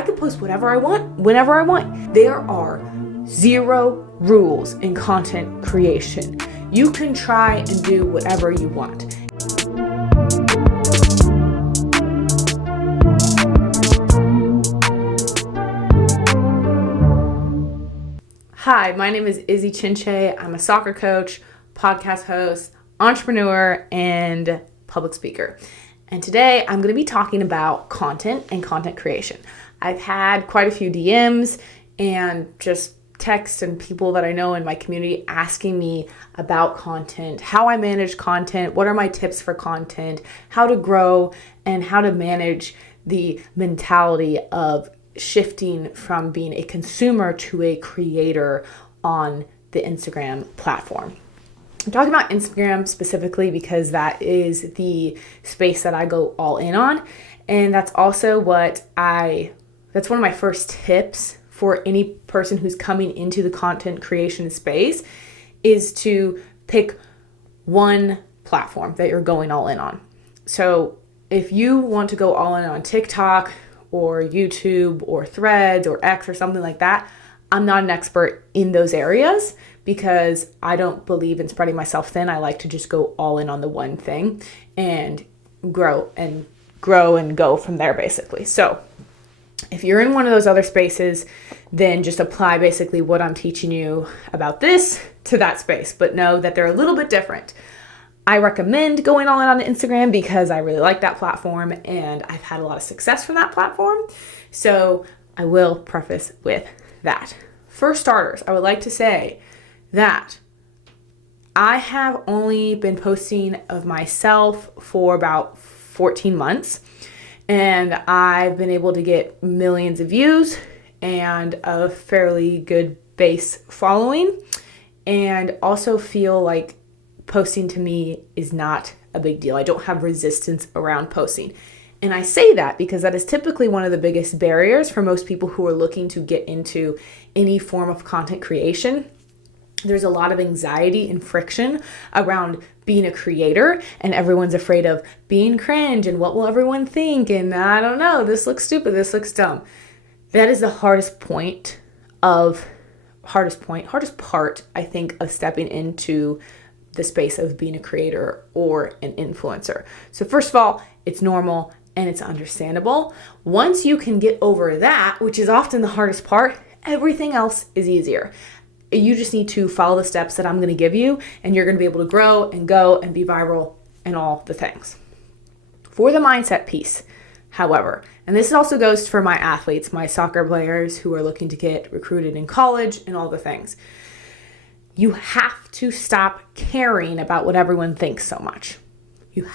I can post whatever I want, whenever I want. There are zero rules in content creation. You can try and do whatever you want. Hi, my name is Izzy Chinche. I'm a soccer coach, podcast host, entrepreneur, and public speaker. And today I'm going to be talking about content and content creation. I've had quite a few DMs and just texts and people that I know in my community asking me about content, how I manage content, what are my tips for content, how to grow, and how to manage the mentality of shifting from being a consumer to a creator on the Instagram platform. I'm talking about Instagram specifically because that is the space that I go all in on. And that's also that's one of my first tips for any person who's coming into the content creation space is to pick one platform that you're going all in on. So if you want to go all in on TikTok or YouTube or Threads or X or something like that, I'm not an expert in those areas because I don't believe in spreading myself thin. I like to just go all in on the one thing and grow and go from there basically. So if you're in one of those other spaces, then just apply basically what I'm teaching you about this to that space, but know that they're a little bit different. I recommend going all in on Instagram because I really like that platform and I've had a lot of success from that platform. So I will preface with that. For starters, I would like to say that I have only been posting of myself for about 14 months and I've been able to get millions of views and a fairly good base following, and also feel like posting to me is not a big deal. I don't have resistance around posting. And I say that because that is typically one of the biggest barriers for most people who are looking to get into any form of content creation. There's a lot of anxiety and friction around being a creator, and everyone's afraid of being cringe and what will everyone think, and I don't know, this looks stupid, this looks dumb. That is the hardest part, I think, of stepping into the space of being a creator or an influencer. So first of all, it's normal and it's understandable. Once you can get over that, which is often the hardest part, everything else is easier. You just need to follow the steps that I'm going to give you, and you're going to be able to grow and go and be viral and all the things. For the mindset piece, however, and this also goes for my athletes, my soccer players who are looking to get recruited in college and all the things, you have to stop caring about what everyone thinks so much. You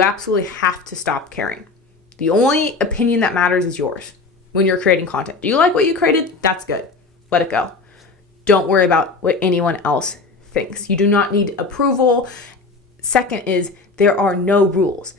absolutely have to stop caring. The only opinion that matters is yours when you're creating content. Do you like what you created? That's good. Let it go. Don't worry about what anyone else thinks. You do not need approval. Second is there are no rules.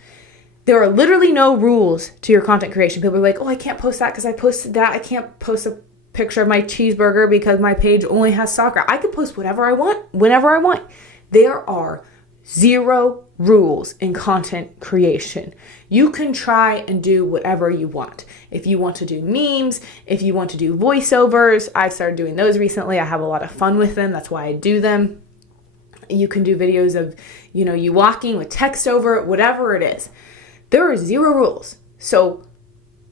There are literally no rules to your content creation. People are like, oh, I can't post that because I posted that. I can't post a picture of my cheeseburger because my page only has soccer. I can post whatever I want, whenever I want. There are zero rules in content creation. You can try and do whatever you want. If you want to do memes, if you want to do voiceovers, I've started doing those recently. I have a lot of fun with them. That's why I do them. You can do videos of, you walking with text over it, whatever it is. There are zero rules. So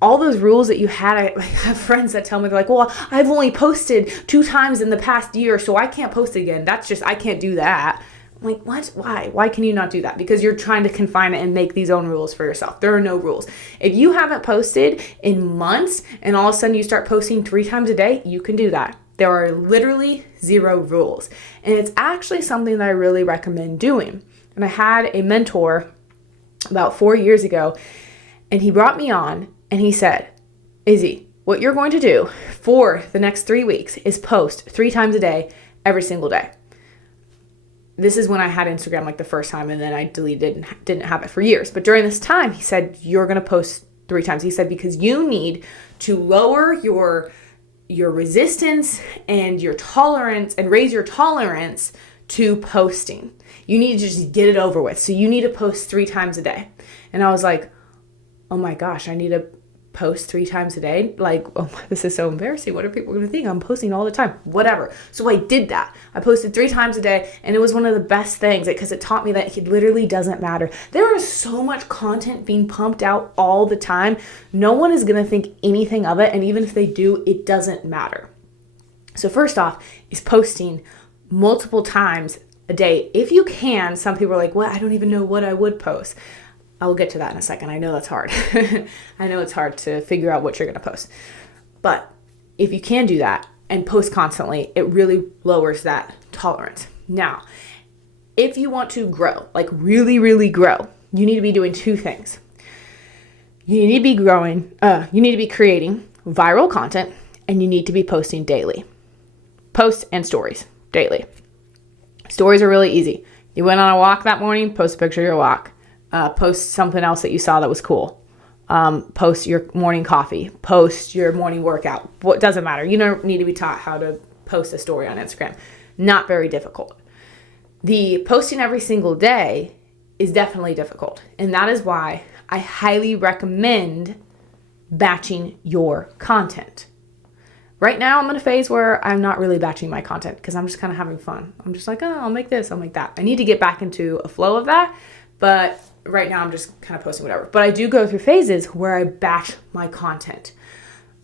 all those rules that you had, I have friends that tell me, they're like, well, I've only posted 2 times in the past year, so I can't post again. I can't do that. I'm like, what? Why? Why can you not do that? Because you're trying to confine it and make these own rules for yourself. There are no rules. If you haven't posted in months and all of a sudden you start posting 3 times a day, you can do that. There are literally zero rules. And it's actually something that I really recommend doing. And I had a mentor about 4 years ago, and he brought me on and he said, Izzy, what you're going to do for the next 3 weeks is post 3 times a day, every single day. This is when I had Instagram like the first time, and then I deleted and didn't have it for years. But during this time, he said, you're going to post 3 times. He said, because you need to lower your resistance and your tolerance and raise your tolerance to posting. You need to just get it over with. So you need to post 3 times a day. And I was like, oh my gosh, I need to post 3 times a day. Like, oh, this is so embarrassing. What are people going to think? I'm posting all the time, whatever. So I did that. I posted 3 times a day, and it was one of the best things because it taught me that it literally doesn't matter. There is so much content being pumped out all the time. No one is going to think anything of it. And even if they do, it doesn't matter. So first off is posting multiple times a day. If you can, some people are like, well, I don't even know what I would post. I will get to that in a second. I know that's hard. I know it's hard to figure out what you're going to post. But if you can do that and post constantly, it really lowers that tolerance. Now, if you want to grow, like really, really grow, you need to be doing 2 things. You need to be you need to be creating viral content, and you need to be posting daily. Posts and stories daily. Stories are really easy. You went on a walk that morning, post a picture of your walk. Post something else that you saw that was cool. Post your morning coffee. Post your morning workout. What doesn't matter. You don't need to be taught how to post a story on Instagram. Not very difficult. The posting every single day is definitely difficult. And that is why I highly recommend batching your content. Right now, I'm in a phase where I'm not really batching my content because I'm just kind of having fun. I'm just like, oh, I'll make this, I'll make that. I need to get back into a flow of that. But right now, I'm just kind of posting whatever. But I do go through phases where I batch my content.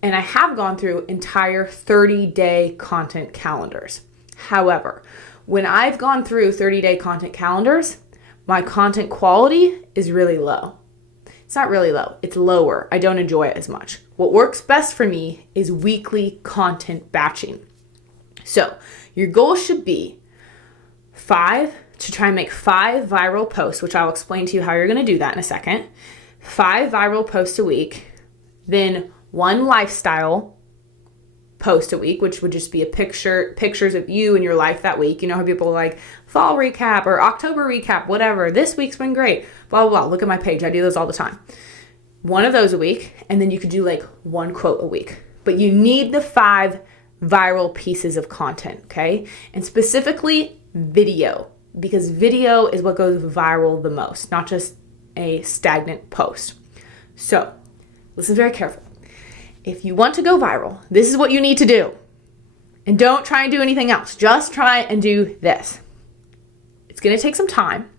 And I have gone through entire 30-day content calendars. However, when I've gone through 30-day content calendars, my content quality is really low. It's not really low. It's lower. I don't enjoy it as much. What works best for me is weekly content batching. So your goal should be to try and make 5 viral posts, which I'll explain to you how you're going to do that in a second. 5 viral posts a week, then 1 lifestyle post a week, which would just be pictures of you and your life that week. You know how people like fall recap or October recap, whatever. This week's been great. Blah, blah, blah. Look at my page. I do those all the time. 1 of those a week. And then you could do like 1 quote a week. But you need the 5 viral pieces of content, okay? And specifically video, because video is what goes viral the most, not just a stagnant post. So listen very carefully. If you want to go viral, this is what you need to do. And don't try and do anything else. Just try and do this. It's going to take some time.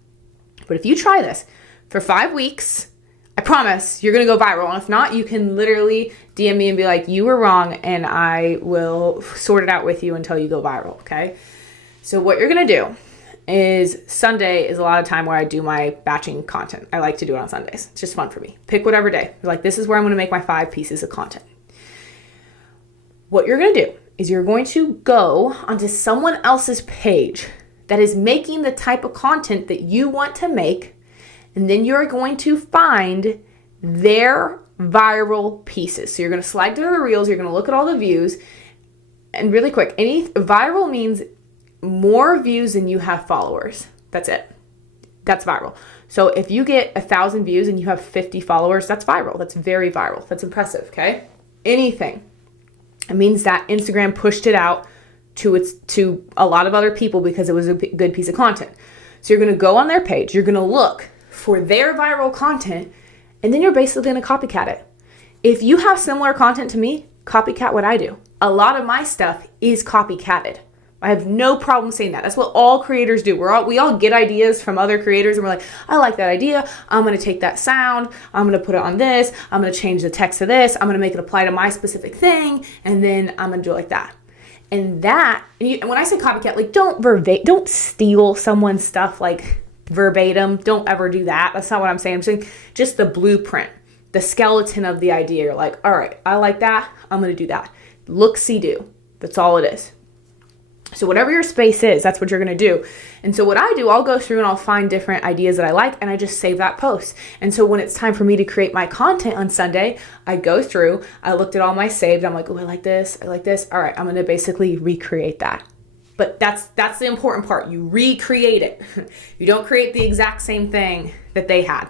But if you try this for 5 weeks, I promise you're going to go viral. And if not, you can literally DM me and be like, you were wrong, and I will sort it out with you until you go viral, okay? So what you're going to do is Sunday is a lot of time where I do my batching content. I like to do it on Sundays. It's just fun for me. Pick whatever day. You're like, this is where I'm going to make my 5 pieces of content. What you're going to do is you're going to go onto someone else's page that is making the type of content that you want to make, and then you're going to find their viral pieces. So you're going to slide to the reels, you're going to look at all the views, and really quick, viral means more views than you have followers. That's it. That's viral. So if you get 1,000 views and you have 50 followers, that's viral. That's very viral. That's impressive, okay? Anything. It means that Instagram pushed it out to a lot of other people because it was a good piece of content. So you're going to go on their page, you're going to look for their viral content, and then you're basically going to copycat it. If you have similar content to me, copycat what I do. A lot of my stuff is copycatted. I have no problem saying that. That's what all creators do. We all get ideas from other creators, and we're like, I like that idea. I'm going to take that sound. I'm going to put it on this. I'm going to change the text to this. I'm going to make it apply to my specific thing, and then I'm going to do it like that. And when I say copycat, like don't steal someone's stuff like verbatim. Don't ever do that. That's not what I'm saying. I'm saying just the blueprint, the skeleton of the idea. You're like, all right, I like that. I'm going to do that. Look, see, do. That's all it is. So whatever your space is, that's what you're going to do. And so what I do, I'll go through and I'll find different ideas that I like, and I just save that post. And so when it's time for me to create my content on Sunday, I go through, I looked at all my saved. I'm like, oh, I like this. I like this. All right, I'm going to basically recreate that. But that's the important part. You recreate it. You don't create the exact same thing that they had,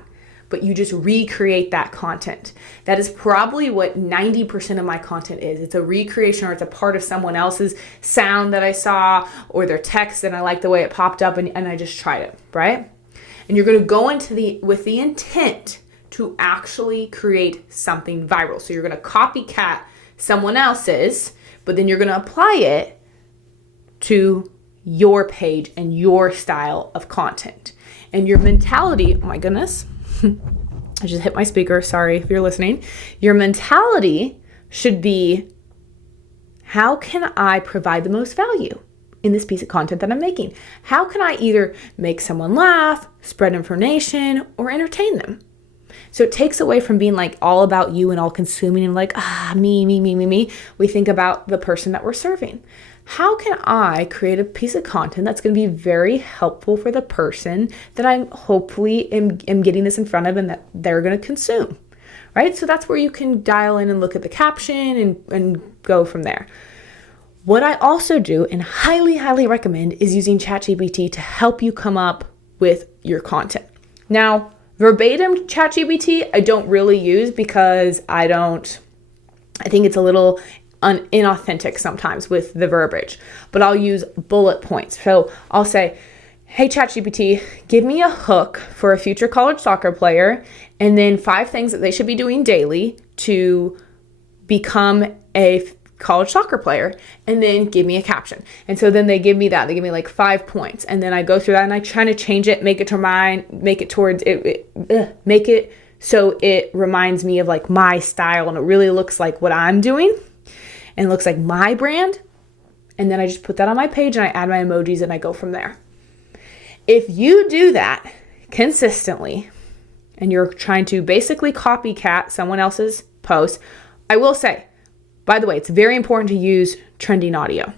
but you just recreate that content. That is probably what 90% of my content is. It's a recreation, or it's a part of someone else's sound that I saw, or their text and I like the way it popped up, and I just tried it, right? And you're going to go with the intent to actually create something viral. So you're going to copycat someone else's, but then you're going to apply it to your page and your style of content. And your mentality, oh my goodness, I just hit my speaker. Sorry if you're listening. Your mentality should be, how can I provide the most value in this piece of content that I'm making? How can I either make someone laugh, spread information, or entertain them? So it takes away from being like all about you and all consuming and like, me. We think about the person that we're serving. How can I create a piece of content that's going to be very helpful for the person that I'm hopefully am getting this in front of and that they're going to consume, right? So that's where you can dial in and look at the caption and go from there. What I also do and highly, highly recommend is using ChatGPT to help you come up with your content. Now, verbatim ChatGPT, I don't really use because I think it's a little inauthentic sometimes with the verbiage, but I'll use bullet points. So I'll say, hey, ChatGPT, give me a hook for a future college soccer player, and then 5 things that they should be doing daily to become a college soccer player, and then give me a caption. And so then they give me that. They give me like 5 points, and then I go through that and I try to change it, make it so it reminds me of like my style, and it really looks like what I'm doing and looks like my brand. And then I just put that on my page and I add my emojis and I go from there. If you do that consistently and you're trying to basically copycat someone else's post, I will say, by the way, it's very important to use trending audio.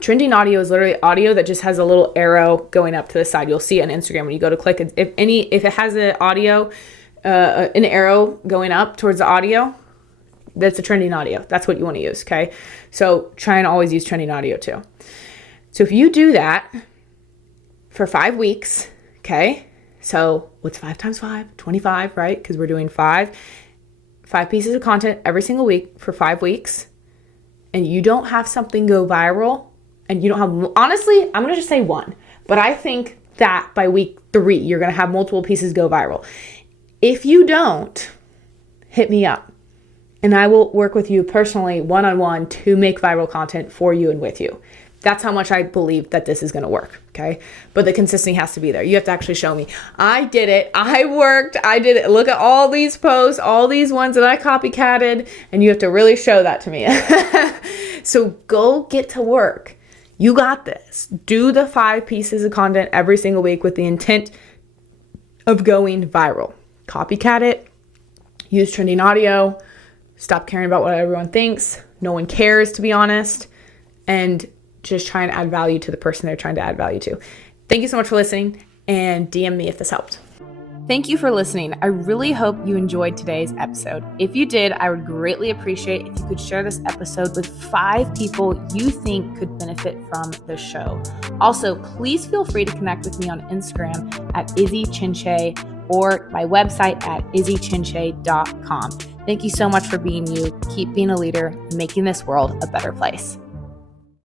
Trending audio is literally audio that just has a little arrow going up to the side. You'll see it on Instagram when you go to click it. If it has an audio, an arrow going up towards the audio, that's a trending audio. That's what you want to use, okay? So try and always use trending audio too. So if you do that for 5 weeks, okay? So what's 5 times 5? 25, right? Because we're doing 5 pieces of content every single week for 5 weeks, and you don't have something go viral, and you don't have, honestly, I'm going to just say 1, but I think that by week 3, you're going to have multiple pieces go viral. If you don't, hit me up, and I will work with you personally one-on-one to make viral content for you and with you. That's how much I believe that this is going to work, okay? But the consistency has to be there. You have to actually show me. I did it. I worked. I did it. Look at all these posts, all these ones that I copycatted, and you have to really show that to me. So go get to work. You got this. Do the 5 pieces of content every single week with the intent of going viral. Copycat it. Use trending audio. Stop caring about what everyone thinks. No one cares, to be honest. And just try and add value to the person they're trying to add value to. Thank you so much for listening, and DM me if this helped. Thank you for listening. I really hope you enjoyed today's episode. If you did, I would greatly appreciate if you could share this episode with 5 people you think could benefit from the show. Also, please feel free to connect with me on Instagram at Izzy Chinche or my website at izzychinche.com. Thank you so much for being you. Keep being a leader and making this world a better place.